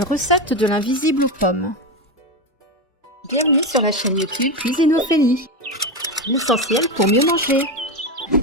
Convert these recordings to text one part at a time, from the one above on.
Recette de l'invisible pomme. Bienvenue sur la chaîne YouTube Cuisinophélie. L'essentiel pour mieux manger.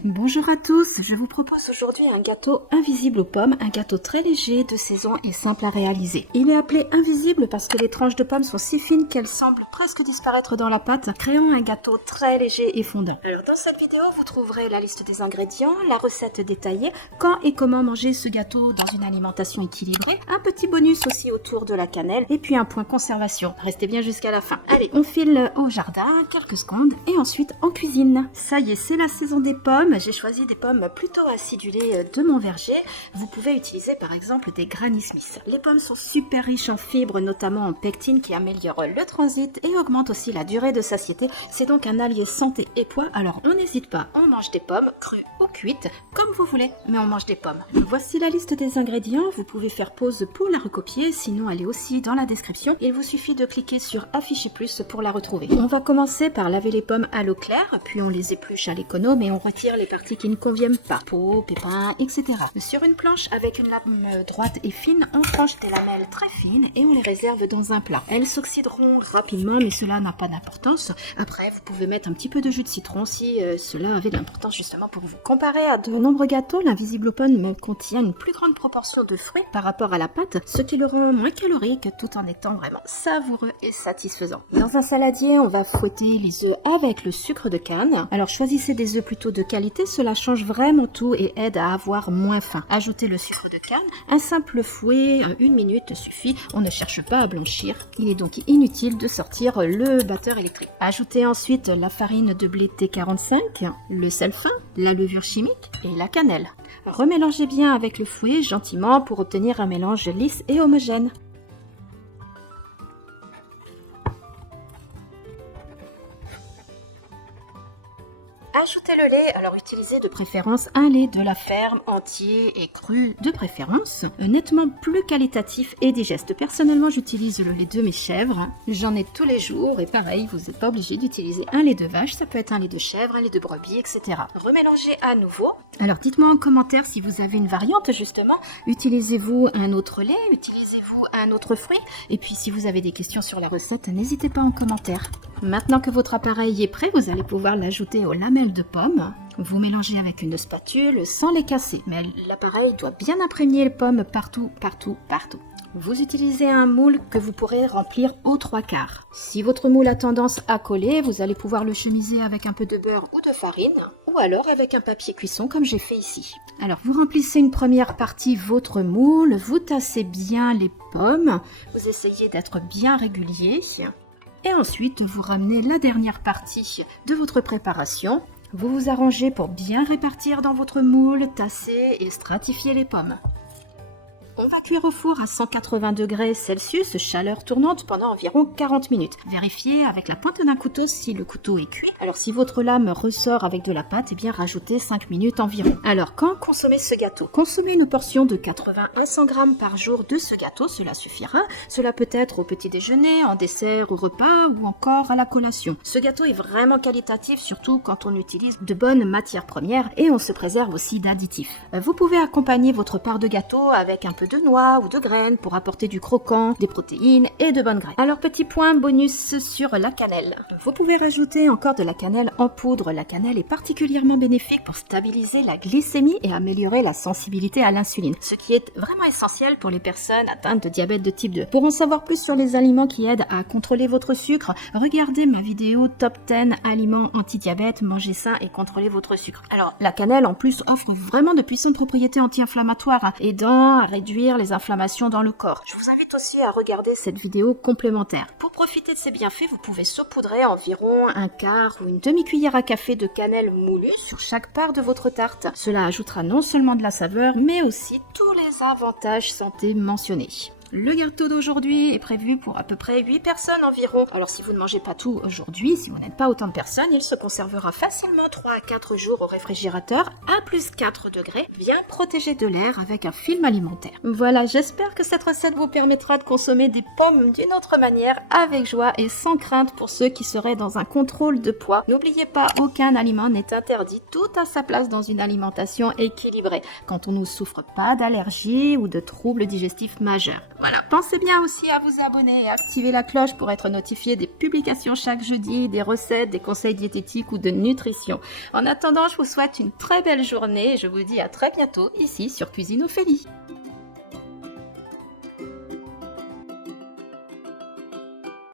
Bonjour à tous, je vous propose aujourd'hui un gâteau invisible aux pommes, un gâteau très léger, de saison et simple à réaliser. Il est appelé invisible parce que les tranches de pommes sont si fines qu'elles semblent presque disparaître dans la pâte, créant un gâteau très léger et fondant. Alors dans cette vidéo, vous trouverez la liste des ingrédients, la recette détaillée, quand et comment manger ce gâteau dans une alimentation équilibrée, un petit bonus aussi autour de la cannelle et puis un point conservation. Restez bien jusqu'à la fin. Allez, on file au jardin quelques secondes et ensuite en cuisine. Ça y est, c'est la saison des pommes. J'ai choisi des pommes plutôt acidulées de mon verger. Vous pouvez utiliser par exemple des Granny Smith. Les pommes sont super riches en fibres, notamment en pectine qui améliore le transit et augmente aussi la durée de satiété. C'est donc un allié santé et poids, alors on n'hésite pas, on mange des pommes crues ou cuites, comme vous voulez, mais on mange des pommes. Voici la liste des ingrédients, vous pouvez faire pause pour la recopier, sinon elle est aussi dans la description. Il vous suffit de cliquer sur afficher plus pour la retrouver. On va commencer par laver les pommes à l'eau claire, puis on les épluche à l'économe et on retire les parties qui ne conviennent pas, peau, pépins, etc. Sur une planche avec une lame droite et fine, on tranche des lamelles très fines et on les réserve dans un plat. Elles s'oxyderont rapidement, mais cela n'a pas d'importance. Après, vous pouvez mettre un petit peu de jus de citron si cela avait de l'importance justement pour vous. Comparé à de nombreux gâteaux, l'invisible pomme contient une plus grande proportion de fruits par rapport à la pâte, ce qui le rend moins calorique tout en étant vraiment savoureux et satisfaisant. Dans un saladier, on va fouetter les œufs avec le sucre de canne. Alors choisissez des œufs plutôt de qualité, cela change vraiment tout et aide à avoir moins faim. Ajoutez le sucre de canne, un simple fouet, 1 minute suffit, on ne cherche pas à blanchir. Il est donc inutile de sortir le batteur électrique. Ajoutez ensuite la farine de blé T45, le sel fin, la levure chimique et la cannelle. Remélangez bien avec le fouet gentiment pour obtenir un mélange lisse et homogène. Ajoutez le lait, alors utilisez de préférence un lait de la ferme, entier et cru de préférence, nettement plus qualitatif et digeste. Personnellement, j'utilise le lait de mes chèvres, j'en ai tous les jours et pareil, vous n'êtes pas obligé d'utiliser un lait de vache, ça peut être un lait de chèvre, un lait de brebis, etc. Remélangez à nouveau. Alors dites-moi en commentaire si vous avez une variante justement, utilisez-vous un autre lait, utilisez-vous un autre fruit, et puis si vous avez des questions sur la recette, n'hésitez pas en commentaire. Maintenant que votre appareil est prêt, vous allez pouvoir l'ajouter aux lamelles de pommes. Vous mélangez avec une spatule sans les casser, mais l'appareil doit bien imprégner les pommes partout, partout, partout. Vous utilisez un moule que vous pourrez remplir aux 3/4. Si votre moule a tendance à coller, vous allez pouvoir le chemiser avec un peu de beurre ou de farine, ou alors avec un papier cuisson comme j'ai fait ici. Alors vous remplissez une première partie votre moule, vous tassez bien les pommes, vous essayez d'être bien régulier, et ensuite vous ramenez la dernière partie de votre préparation. Vous vous arrangez pour bien répartir dans votre moule, tasser et stratifier les pommes. On va cuire au four à 180 degrés Celsius, chaleur tournante pendant environ 40 minutes. Vérifiez avec la pointe d'un couteau si le couteau est cuit. Alors si votre lame ressort avec de la pâte, eh bien rajoutez 5 minutes environ. Alors quand consommer ce gâteau? Consommez une portion de 80 à 100 grammes par jour de ce gâteau, cela suffira. Cela peut être au petit déjeuner, en dessert, au repas ou encore à la collation. Ce gâteau est vraiment qualitatif, surtout quand on utilise de bonnes matières premières et on se préserve aussi d'additifs. Vous pouvez accompagner votre part de gâteau avec un peu de noix ou de graines pour apporter du croquant, des protéines et de bonnes graines. Alors petit point bonus sur la cannelle. Vous pouvez rajouter encore de la cannelle en poudre. La cannelle est particulièrement bénéfique pour stabiliser la glycémie et améliorer la sensibilité à l'insuline, ce qui est vraiment essentiel pour les personnes atteintes de diabète de type 2. Pour en savoir plus sur les aliments qui aident à contrôler votre sucre, regardez ma vidéo Top 10 aliments anti-diabète, mangez sain et contrôlez votre sucre. Alors la cannelle en plus offre vraiment de puissantes propriétés anti-inflammatoires, aidant à réduire les inflammations dans le corps. Je vous invite aussi à regarder cette vidéo complémentaire. Pour profiter de ces bienfaits, vous pouvez saupoudrer environ un quart ou une demi-cuillère à café de cannelle moulue sur chaque part de votre tarte. Cela ajoutera non seulement de la saveur, mais aussi tous les avantages santé mentionnés. Le gâteau d'aujourd'hui est prévu pour à peu près 8 personnes environ. Alors si vous ne mangez pas tout aujourd'hui, si vous n'êtes pas autant de personnes, il se conservera facilement 3 à 4 jours au réfrigérateur à plus 4 degrés, bien protégé de l'air avec un film alimentaire. Voilà, j'espère que cette recette vous permettra de consommer des pommes d'une autre manière, avec joie et sans crainte pour ceux qui seraient dans un contrôle de poids. N'oubliez pas, aucun aliment n'est interdit, tout a sa place dans une alimentation équilibrée, quand on ne souffre pas d'allergies ou de troubles digestifs majeurs. Voilà, pensez bien aussi à vous abonner et activer la cloche pour être notifié des publications chaque jeudi, des recettes, des conseils diététiques ou de nutrition. En attendant, je vous souhaite une très belle journée et je vous dis à très bientôt ici sur Cuisine Ophélie.